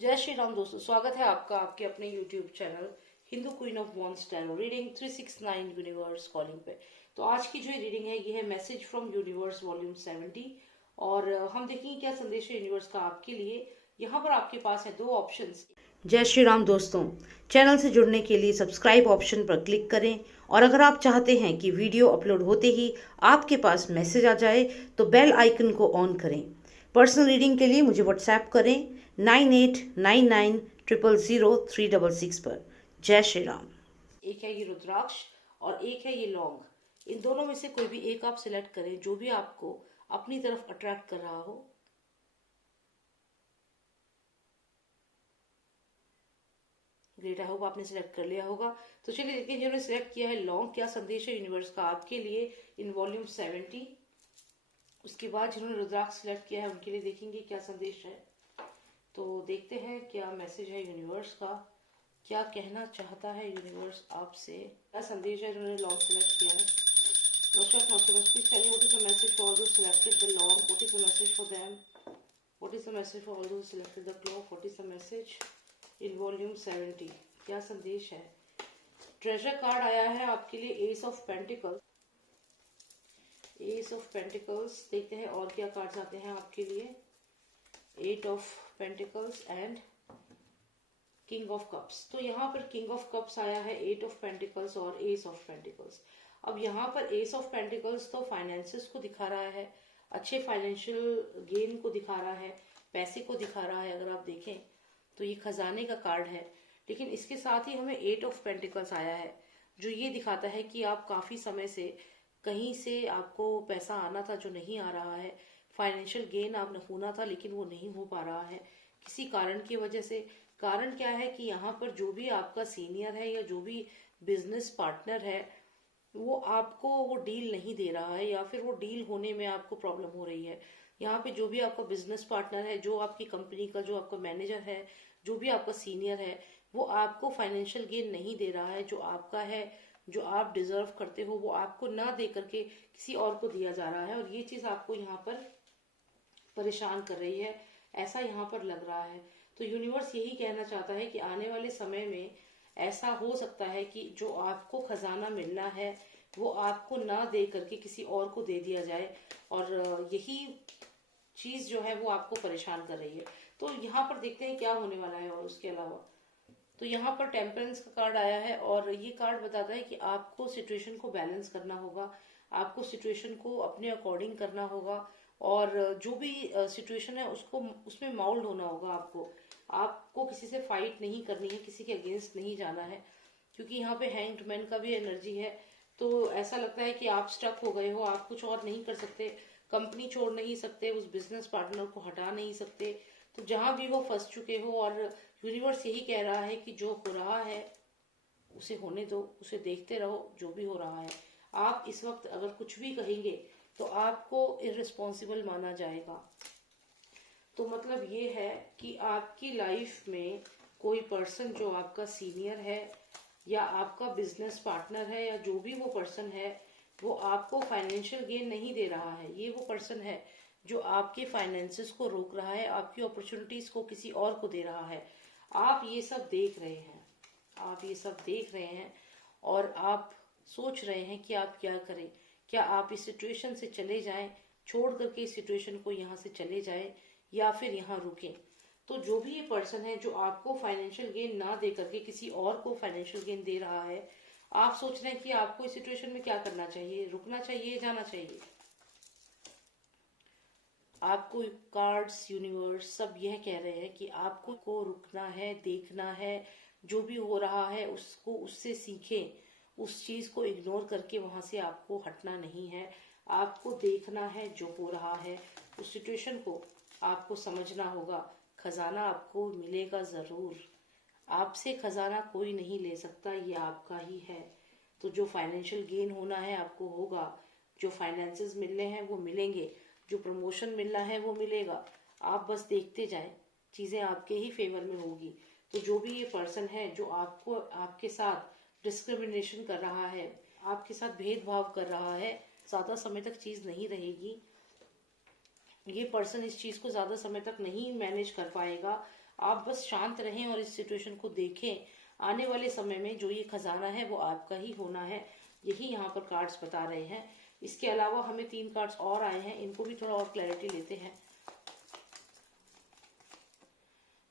जय श्री राम दोस्तों, स्वागत है आपका आपके अपने YouTube channel Hindu queen of wands tarot reading 369 universe calling पे। तो आज की जो रीडिंग है ये है मैसेज फ्रॉम यूनिवर्स वॉल्यूम 70 और हम देखेंगे क्या संदेश है यूनिवर्स का आपके लिए। यहाँ पर आपके पास है दो ऑप्शंस। जय श्री राम दोस्तों, चैनल से जुड़ने के लिए सब्सक्राइब ऑप्शन पर क्लिक करें और अगर आप चाहते हैं कि वीडियो अपलोड होते ही आपके पास मैसेज आ जाए तो बेल आइकन को ऑन करें। पर्सनल रीडिंग के लिए मुझे व्हाट्सएप करें 9899000366 पर। जय श्री राम। एक है ये रुद्राक्ष और एक है ये लौंग। इन दोनों में से कोई भी एक आप सिलेक्ट करें जो भी आपको अपनी तरफ अट्रैक्ट कर रहा हो। ग्रेट, आई होप आपने सिलेक्ट कर लिया होगा। तो चलिए देखिए जिन्होंने सिलेक्ट किया है लौंग, क्या संदेश है यूनिवर्स का आपके लिए इन वॉल्यूम 70। उसके बाद जिन्होंने रुद्राक्ष सिलेक्ट किया है उनके लिए देखेंगे क्या संदेश है। तो देखते हैं क्या मैसेज है यूनिवर्स का, क्या कहना चाहता है यूनिवर्स आपसे, क्या संदेश है जिन्होंने लॉन्ग सेलेक्ट किया है। Please tell me what is the message for all those selected the long, what is the message for them, what is the message for all those selected the clock, what is the message in volume 70, क्या संदेश है। Treasure card आया है आपके लिए ace of pentacles, ace of pentacles. देखते हैं और क्या कार्ड्स आते हैं आपके लिए। Eight of pentacles and king of cups. तो यहाँ पर किंग ऑफ कप्स आया है, एट ऑफ पेंटिकल्स और एस ऑफ पेंटिकल्स। अब यहाँ पर एस ऑफ पेंटिकल्स तो फाइनेंसेस को दिखा रहा है, अच्छे फाइनेंशियल गेन को दिखा रहा है, पैसे को दिखा रहा है। अगर आप देखें तो ये खजाने का कार्ड है, लेकिन इसके साथ ही हमें एट ऑफ पेंटिकल्स आया है जो ये दिखाता है कि आप काफी समय से कहीं से आपको पैसा आना था जो नहीं आ रहा है, फाइनेंशियल गेन आप होना था लेकिन वो नहीं हो पा रहा है किसी कारण की वजह से। कारण क्या है कि यहाँ पर जो भी आपका सीनियर है या जो भी बिजनेस पार्टनर है वो आपको वो डील नहीं दे रहा है या फिर वो डील होने में आपको प्रॉब्लम हो रही है। यहाँ पे जो भी आपका बिजनेस पार्टनर है, जो आपकी कंपनी का जो आपका मैनेजर है, जो भी आपका सीनियर है, वो आपको फाइनेंशियल गेन नहीं दे रहा है जो आपका है, जो आप डिजर्व करते हो वो आपको ना दे करके किसी और को दिया जा रहा है और ये चीज आपको यहाँ पर परेशान कर रही है, ऐसा यहाँ पर लग रहा है। तो यूनिवर्स यही कहना चाहता है कि आने वाले समय में ऐसा हो सकता है कि जो आपको खजाना मिलना है वो आपको ना दे करके किसी और को दे दिया जाए और यही चीज जो है वो आपको परेशान कर रही है। तो यहाँ पर देखते हैं क्या होने वाला है। और उसके अलावा तो यहाँ पर टेम्परेंस का कार्ड आया है और ये कार्ड बताता है कि आपको सिचुएशन को बैलेंस करना होगा, आपको सिचुएशन को अपने अकॉर्डिंग करना होगा और जो भी सिचुएशन है उसको उसमें माउल्ड होना होगा। आपको किसी से फाइट नहीं करनी है, किसी के अगेंस्ट नहीं जाना है, क्योंकि यहाँ पे हैंग्ड मैन का भी एनर्जी है। तो ऐसा लगता है कि आप स्टक हो गए हो, आप कुछ और नहीं कर सकते, कंपनी छोड़ नहीं सकते, उस बिजनेस पार्टनर को हटा नहीं सकते। तो जहां भी वो फंस चुके हो और यूनिवर्स यही कह रहा है कि जो हो रहा है उसे होने दो, उसे देखते रहो जो भी हो रहा है। आप इस वक्त अगर कुछ भी कहेंगे तो आपको इररिस्पॉन्सिबल माना जाएगा। तो मतलब ये है कि आपकी लाइफ में कोई पर्सन जो आपका सीनियर है या आपका बिजनेस पार्टनर है या जो भी वो पर्सन है वो आपको फाइनेंशियल गेन नहीं दे रहा है। ये वो पर्सन है जो आपके फाइनेंसेस को रोक रहा है, आपकी अपॉर्चुनिटीज को किसी और को दे रहा है। आप ये सब देख रहे हैं, आप ये सब देख रहे हैं और आप सोच रहे हैं कि आप क्या करें। क्या आप इस सिचुएशन से चले जाएं, छोड़ करके इस सिचुएशन को यहाँ से चले जाएं या फिर यहाँ रुकें। तो जो भी ये पर्सन है जो आपको फाइनेंशियल गेन ना दे करके किसी और को फाइनेंशियल गेन दे रहा है, आप सोच रहे हैं कि आपको इस सिचुएशन में क्या करना चाहिए, रुकना चाहिए, जाना चाहिए। आपको कार्ड्स यूनिवर्स सब यह कह रहे हैं कि आपको को रुकना है, देखना है, जो भी हो रहा है उसको उससे सीखें, उस चीज को इग्नोर करके वहां से आपको हटना नहीं है। आपको देखना है जो हो रहा है, उस सिचुएशन को आपको समझना होगा। खजाना आपको मिलेगा जरूर, आपसे खजाना कोई नहीं ले सकता, ये आपका ही है। तो जो फाइनेंशियल गेन होना है आपको होगा, जो फाइनेंसेस मिलने हैं वो मिलेंगे, जो प्रमोशन मिलना है वो मिलेगा। आप बस देखते जाएं, चीजें आपके ही फेवर में होगी। तो जो भी ये पर्सन है जो आपको आपके साथ डिस्क्रिमिनेशन कर रहा है, आपके साथ भेदभाव कर रहा है, ज्यादा समय तक चीज नहीं रहेगी। ये पर्सन इस चीज को ज्यादा समय तक नहीं मैनेज कर पाएगा। आप बस शांत रहें और इस सिचुएशन को देखें। आने वाले समय में जो ये खजाना है वो आपका ही होना है, यही यहाँ पर कार्ड्स बता रहे हैं। इसके अलावा हमें 3 कार्ड्स और आए हैं, इनको भी थोड़ा और क्लैरिटी लेते हैं।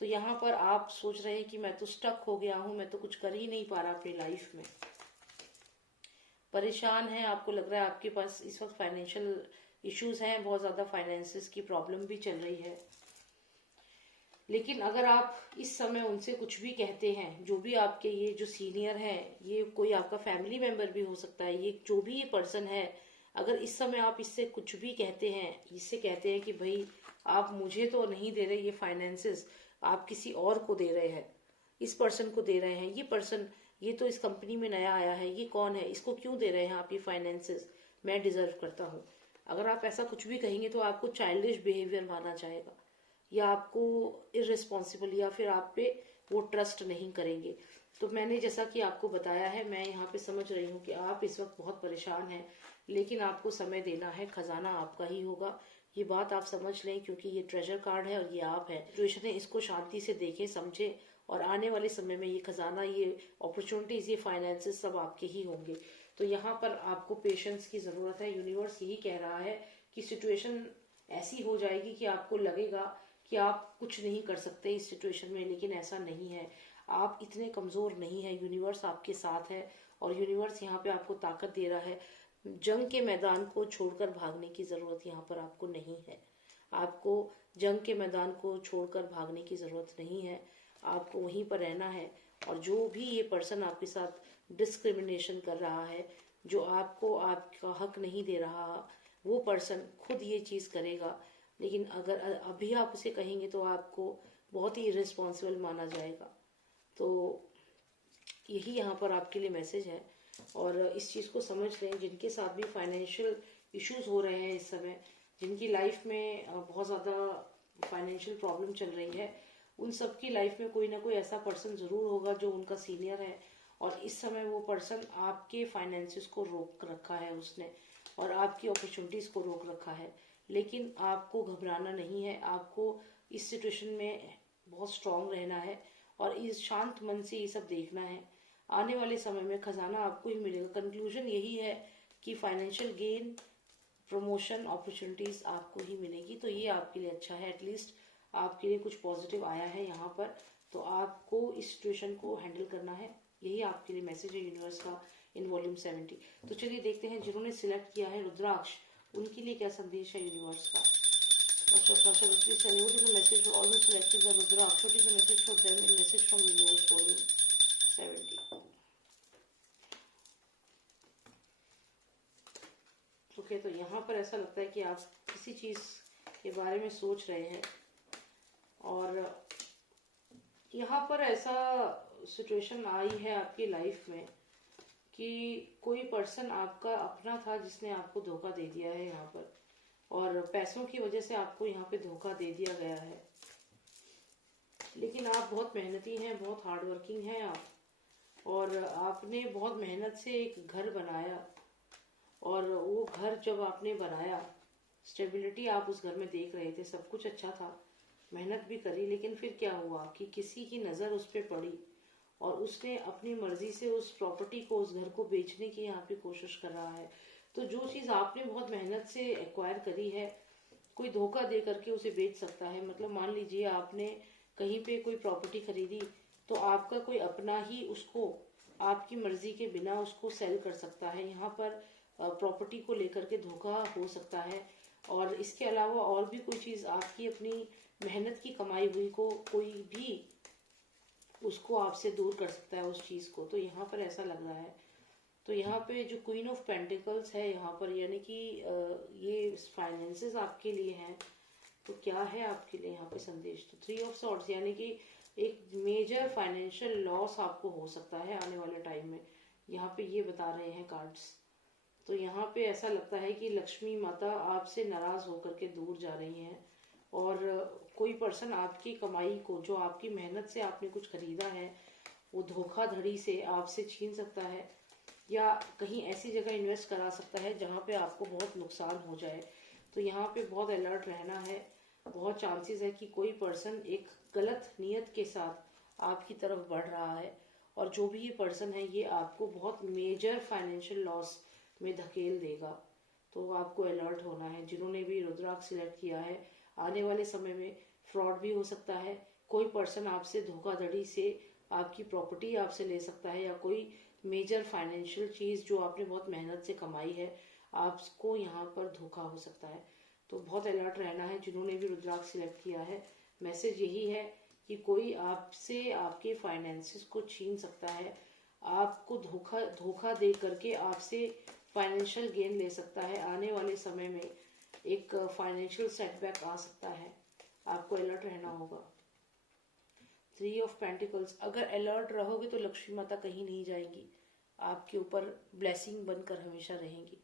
तो यहाँ पर आप सोच रहे हैं कि मैं तो स्टक हो गया हूँ, मैं तो कुछ कर ही नहीं पा रहा अपनी लाइफ में, परेशान है। आपको लग रहा है आपके पास इस वक्त फाइनेंशियल इश्यूज हैं, बहुत ज़्यादा फाइनेंसिस की प्रॉब्लम भी चल रही है। लेकिन अगर आप इस समय उनसे कुछ भी कहते हैं, जो भी आपके ये जो सीनियर है, ये कोई आपका फैमिली मेंबर भी हो सकता है, ये जो भी ये पर्सन है, अगर इस समय आप इससे कुछ भी कहते हैं, इससे कहते हैं कि भाई आप मुझे तो नहीं दे रहे ये फाइनेंसेस, आप किसी और को दे रहे हैं, इस पर्सन को दे रहे हैं, ये पर्सन ये तो इस कंपनी में नया आया है, ये कौन है, इसको क्यों दे रहे हैं आप ये फाइनेंसेस, मैं डिजर्व करता हूँ। अगर आप ऐसा कुछ भी कहेंगे तो आपको चाइल्डिश बिहेवियर माना जाएगा, या आपको इररिस्पॉन्सिबल, या फिर आप पे वो ट्रस्ट नहीं करेंगे। तो मैंने जैसा कि आपको बताया है, मैं यहाँ पे समझ रही हूँ कि आप इस वक्त बहुत परेशान हैं, लेकिन आपको समय देना है, खजाना आपका ही होगा, ये बात आप समझ लें, क्योंकि ये ट्रेजर कार्ड है और ये आप है। सिचुएशन है, इसको शांति से देखें, समझें, और आने वाले समय में ये खजाना, ये अपॉर्चुनिटीज, ये फाइनेंसेस सब आपके ही होंगे। तो यहाँ पर आपको पेशेंस की जरूरत है। यूनिवर्स यही कह रहा है कि सिचुएशन ऐसी हो जाएगी कि आपको लगेगा कि आप कुछ नहीं कर सकते इस सिचुएशन में, लेकिन ऐसा नहीं है, आप इतने कमजोर नहीं है, यूनिवर्स आपके साथ है। और यूनिवर्स यहाँ पे आपको ताकत दे रहा है। जंग के मैदान को छोड़कर भागने की जरूरत यहाँ पर आपको नहीं है, आपको जंग के मैदान को छोड़कर भागने की जरूरत नहीं है, आपको वहीं पर रहना है। और जो भी ये पर्सन आपके साथ डिस्क्रिमिनेशन कर रहा है, जो आपको आपका हक नहीं दे रहा, वो पर्सन खुद ये चीज करेगा। लेकिन अगर अभी आप उसे कहेंगे तो आपको बहुत ही इररिस्पॉन्सिबल माना जाएगा। तो यही यहाँ पर आपके लिए मैसेज है। और इस चीज़ को समझ लें, जिनके साथ भी फाइनेंशियल इश्यूज हो रहे हैं इस समय, जिनकी लाइफ में बहुत ज़्यादा फाइनेंशियल प्रॉब्लम चल रही है, उन सब की लाइफ में कोई ना कोई ऐसा पर्सन ज़रूर होगा जो उनका सीनियर है, और इस समय वो पर्सन आपके फाइनेंसिस को रोक रखा है उसने, और आपकी अपॉर्चुनिटीज़ को रोक रखा है। लेकिन आपको घबराना नहीं है, आपको इस सिचुएशन में बहुत स्ट्रांग रहना है, और इस शांत मन से ये सब देखना है। आने वाले समय में खजाना आपको ही मिलेगा। कंक्लूजन यही है कि फाइनेंशियल गेन, प्रमोशन, अपॉर्चुनिटीज आपको ही मिलेगी। तो ये आपके लिए अच्छा है, एटलीस्ट आपके लिए कुछ पॉजिटिव आया है यहाँ पर। तो आपको इस सिचुएशन को हैंडल करना है, यही आपके लिए मैसेज है यूनिवर्स का इन वॉल्यूम 70। तो चलिए देखते हैं जिन्होंने सिलेक्ट किया है रुद्राक्ष, उनके लिए क्या संदेश है यूनिवर्स का। Message for all who selected the rudraksha, what is the message for them in message from universe volume 70। Okay, तो यहाँ पर ऐसा लगता है कि आप किसी चीज के बारे में सोच रहे हैं, और यहाँ पर ऐसा सिचुएशन आई है आपकी लाइफ में कि कोई पर्सन आपका अपना था जिसने आपको धोखा दे दिया है यहाँ पर, और पैसों की वजह से आपको यहाँ पे धोखा दे दिया गया है। लेकिन आप बहुत मेहनती हैं, बहुत हार्ड वर्किंग हैं आप, और आपने बहुत मेहनत से एक घर बनाया, और वो घर जब आपने बनाया, स्टेबिलिटी आप उस घर में देख रहे थे, सब कुछ अच्छा था, मेहनत भी करी, लेकिन फिर क्या हुआ कि किसी की नज़र उस पर पड़ी, और उसने अपनी मर्जी से उस प्रॉपर्टी को, उस घर को बेचने की यहाँ पे कोशिश कर रहा है। तो जो चीज़ आपने बहुत मेहनत से एक्वायर करी है, कोई धोखा दे करके उसे बेच सकता है। मतलब मान लीजिए आपने कहीं पे कोई प्रॉपर्टी खरीदी, तो आपका कोई अपना ही उसको आपकी मर्जी के बिना उसको सेल कर सकता है। यहाँ पर प्रॉपर्टी को लेकर के धोखा हो सकता है, और इसके अलावा और भी कोई चीज़ आपकी अपनी मेहनत की कमाई हुई को कोई भी उसको आपसे दूर कर सकता है उस चीज़ को। तो यहाँ पर ऐसा लग रहा है। तो यहाँ पे जो क्वीन ऑफ पेंटिकल्स है यहाँ पर, यानी कि ये फाइनेंसेस आपके लिए हैं। तो क्या है आपके लिए यहाँ पे संदेश? तो 3 ऑफ सॉर्ड्स, यानी कि एक मेजर फाइनेंशियल लॉस आपको हो सकता है आने वाले टाइम में, यहाँ पे ये बता रहे हैं कार्ड्स। तो यहाँ पे ऐसा लगता है कि लक्ष्मी माता आपसे नाराज होकर के दूर जा रही हैं, और कोई पर्सन आपकी कमाई को, जो आपकी मेहनत से आपने कुछ खरीदा है, वो धोखाधड़ी से आपसे छीन सकता है, या कहीं ऐसी जगह इन्वेस्ट करा सकता है जहाँ पे आपको बहुत नुकसान हो जाए। तो यहाँ पे बहुत अलर्ट रहना है, बहुत चांसेस है कि कोई पर्सन एक गलत नीयत के साथ आपकी तरफ बढ़ रहा है, और जो भी ये पर्सन है ये आपको बहुत मेजर फाइनेंशियल लॉस में धकेल देगा। तो आपको अलर्ट होना है। जिन्होंने भी रुद्राक्ष सिलेक्ट किया है, आने वाले समय में फ्रॉड भी हो सकता है। कोई पर्सन आपसे धोखाधड़ी से आपकी प्रॉपर्टी आपसे ले सकता है, या कोई मेजर फाइनेंशियल चीज जो आपने बहुत मेहनत से कमाई है आपको यहाँ पर धोखा हो सकता है। तो बहुत अलर्ट रहना है जिन्होंने भी रुद्राक्ष सिलेक्ट किया है। मैसेज यही है कि कोई आपसे आपके फाइनेंसेस को छीन सकता है, आपको धोखा दे करके आपसे फाइनेंशियल गेन ले सकता है। आने वाले समय में एक फाइनेंशियल सेटबैक आ सकता है, आपको अलर्ट रहना होगा। 3 ऑफ पेंटिकल्स, अगर अलर्ट रहोगे तो लक्ष्मी माता कहीं नहीं जाएंगी, आपके ऊपर ब्लेसिंग बनकर हमेशा रहेंगी।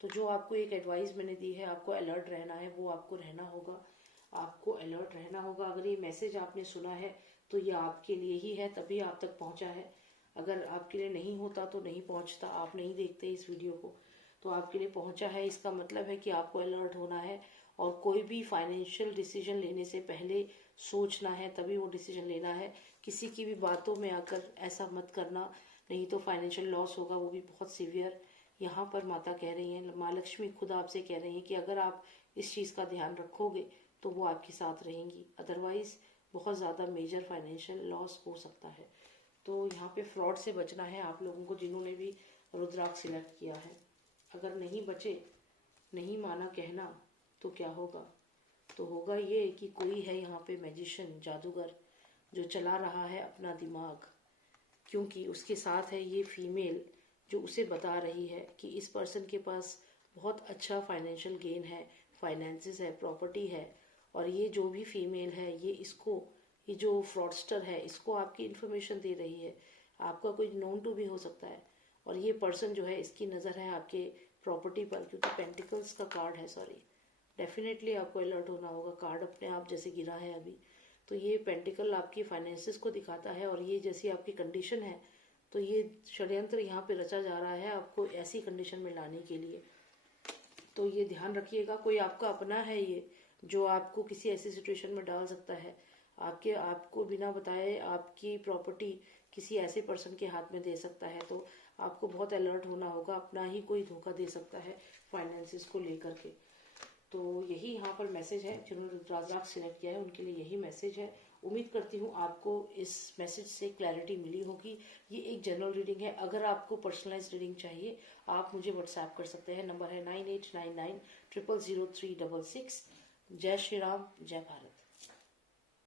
तो जो आपको एक एडवाइस मैंने दी है, आपको अलर्ट रहना है, वो आपको रहना होगा। आपको अलर्ट रहना होगा। अगर ये मैसेज आपने सुना है तो ये आपके लिए ही है, तभी आप तक पहुंचा है। अगर आपके लिए नहीं होता तो नहीं पहुंचता, आप नहीं देखते इस वीडियो को, तो आपके लिए पहुंचा है। इसका मतलब है कि आपको अलर्ट होना है, और कोई भी फाइनेंशियल डिसीजन लेने से पहले सोचना है, तभी वो डिसीजन लेना है। किसी की भी बातों में आकर ऐसा मत करना, नहीं तो फाइनेंशियल लॉस होगा, वो भी बहुत सीवियर। यहाँ पर माता कह रही हैं, माँ लक्ष्मी खुद आपसे कह रही हैं कि अगर आप इस चीज़ का ध्यान रखोगे तो वो आपके साथ रहेंगी, अदरवाइज बहुत ज़्यादा मेजर फाइनेंशियल लॉस हो सकता है। तो यहाँ पे फ्रॉड से बचना है आप लोगों को, जिन्होंने भी रुद्राक्ष सिलेक्ट किया है। अगर नहीं बचे, नहीं माना कहना, तो क्या होगा? तो होगा ये कि कोई है यहाँ पे मैजिशियन, जादूगर, जो चला रहा है अपना दिमाग, क्योंकि उसके साथ है ये फीमेल जो उसे बता रही है कि इस पर्सन के पास बहुत अच्छा फाइनेंशियल गेन है, फाइनेंसेस है, प्रॉपर्टी है, और ये जो भी फीमेल है ये जो फ्रॉडस्टर है इसको आपकी इन्फॉर्मेशन दे रही है। आपका कोई नोन टू भी हो सकता है, और ये पर्सन जो है इसकी नज़र है आपके प्रॉपर्टी पर, क्योंकि पेंटिकल्स का कार्ड है, सॉरी। डेफिनेटली आपको अलर्ट होना होगा, कार्ड अपने आप जैसे गिरा है अभी, तो ये पेंटिकल आपकी फाइनेंसेस को दिखाता है, और ये जैसी आपकी कंडीशन है, तो ये षड्यंत्र यहाँ पे रचा जा रहा है आपको ऐसी कंडीशन में लाने के लिए। तो ये ध्यान रखिएगा, कोई आपका अपना है ये जो आपको किसी ऐसी सिचुएशन में डाल सकता है, आपको बिना बताए आपकी प्रॉपर्टी किसी ऐसे पर्सन के हाथ में दे सकता है। तो आपको बहुत अलर्ट होना होगा, अपना ही कोई धोखा दे सकता है फाइनेंसेस को लेकर के। तो यही यहाँ पर मैसेज है, जिन्होंने रुद्राक्ष सिलेक्ट किया है उनके लिए यही मैसेज है। उम्मीद करती हूँ आपको इस मैसेज से क्लैरिटी मिली होगी। ये एक जनरल रीडिंग है, अगर आपको पर्सनलाइज रीडिंग चाहिए आप मुझे व्हाट्सएप कर सकते हैं। नंबर है 9899000366। जय श्री राम, जय भारत।